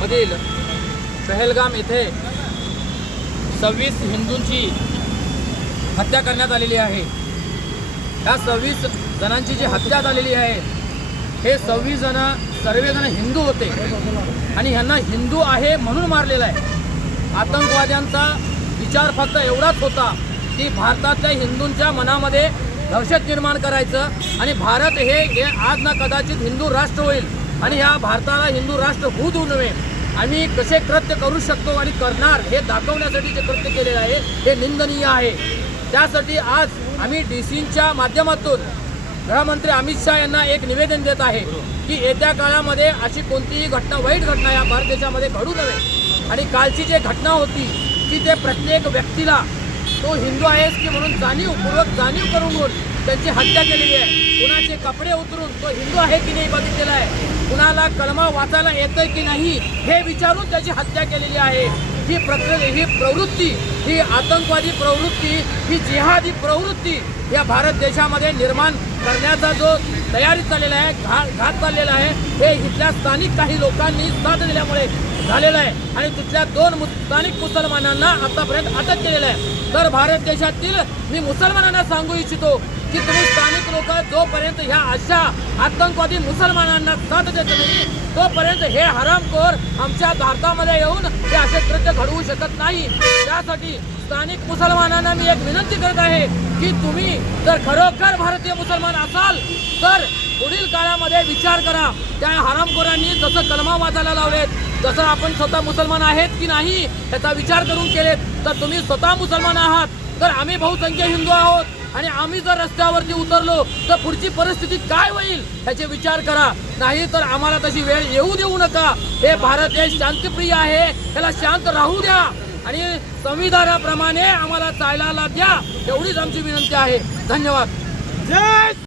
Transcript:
मधील पहलगाम येथे 26 हिंदूंची हत्या करण्यात आलेली आहे। या 26 जणांची जी हत्या झालेली आहे हे 26 जण सर्वजण हिंदू होते आणि ह्यांना हिंदू आहे म्हणून मारलेलं आहे। आतंकवाद्यांचा विचार फक्त एवढाच होता की भारतातल्या हिंदूंच्या मनामध्ये दहशत निर्माण करायचं आणि भारत हे आज ना कदाचित हिंदू राष्ट्र होईल आणि ह्या भारताला हिंदू राष्ट्र होऊ देऊ नये। आम्ही कसे कृत्य करू शकतो आणि करणार हे दाखवण्यासाठी जे कृत्य केलेलं आहे हे निंदनीय आहे। त्यासाठी आज आम्ही DCच्या माध्यमातून गृहमंत्री अमित शाह यांना एक निवेदन देत आहे की येत्या काळामध्ये अशी कोणतीही घटना वाईट घटना या भारत देशामध्ये घडू नये आणि कालची जी घटना होती की ते प्रत्येक व्यक्तीला तो हिंदू आहेस की म्हणून जाणीव करून त्यांची हत्या केलेली आहे। कुणाचे कपडे उतरून तो हिंदू आहे की नाही बघितलेला आहे, कुणाला कलमा वाचायला येतोय की नाही हे विचारून त्याची हत्या केलेली आहे। ही प्रवृत्ती, ही आतंकवादी प्रवृत्ती, ही जिहादी प्रवृत्ती या भारत देशामध्ये निर्माण करण्याचा जो तयारी चाललेला आहे, घात चाललेला आहे, हे इथल्या स्थानिक काही लोकांनी साथ दिल्यामुळे झालेलं आहे आणि तिथल्या 2 स्थानिक मुसलमानांना आतापर्यंत अटक केलेलं आहे। तर भारत देशातील मी मुसलमानांना सांगू इच्छितो की तुम्ही स्थानिक लोक जोपर्यंत ह्या अशा आतंकवादी मुसलमानांना साथ देत नाही तोपर्यंत हे हरामखोर आमच्या भारतामध्ये येऊन हे असे कृत्य घडवू शकत नाही। त्यासाठी स्थानिक मुसलमानांना मी एक विनंती करत आहे की तुम्ही जर खरोखर भारतीय मुसलमान असाल तर पुढील काळामध्ये विचार करा। त्या हरामखोरांनी जसं कलमा वाचायला लावलेत, जसं आपण स्वतः मुसलमान आहेत की नाही याचा विचार करून केलेत तर तुम्ही स्वतः मुसलमान आहात, तर आम्ही बहुसंख्य हिंदू आहोत आणि आम्ही जर रस्त्यावरती उतरलो तर पुढची परिस्थिती काय होईल याचे विचार करा। नाही तर आम्हाला तशी वेळ येऊ देऊ नका। हे भारत देश शांतप्रिय आहे, त्याला शांत राहू द्या आणि संविधानाप्रमाणे आम्हाला चालायला द्या, एवढीच आमची विनंती आहे। धन्यवाद। जय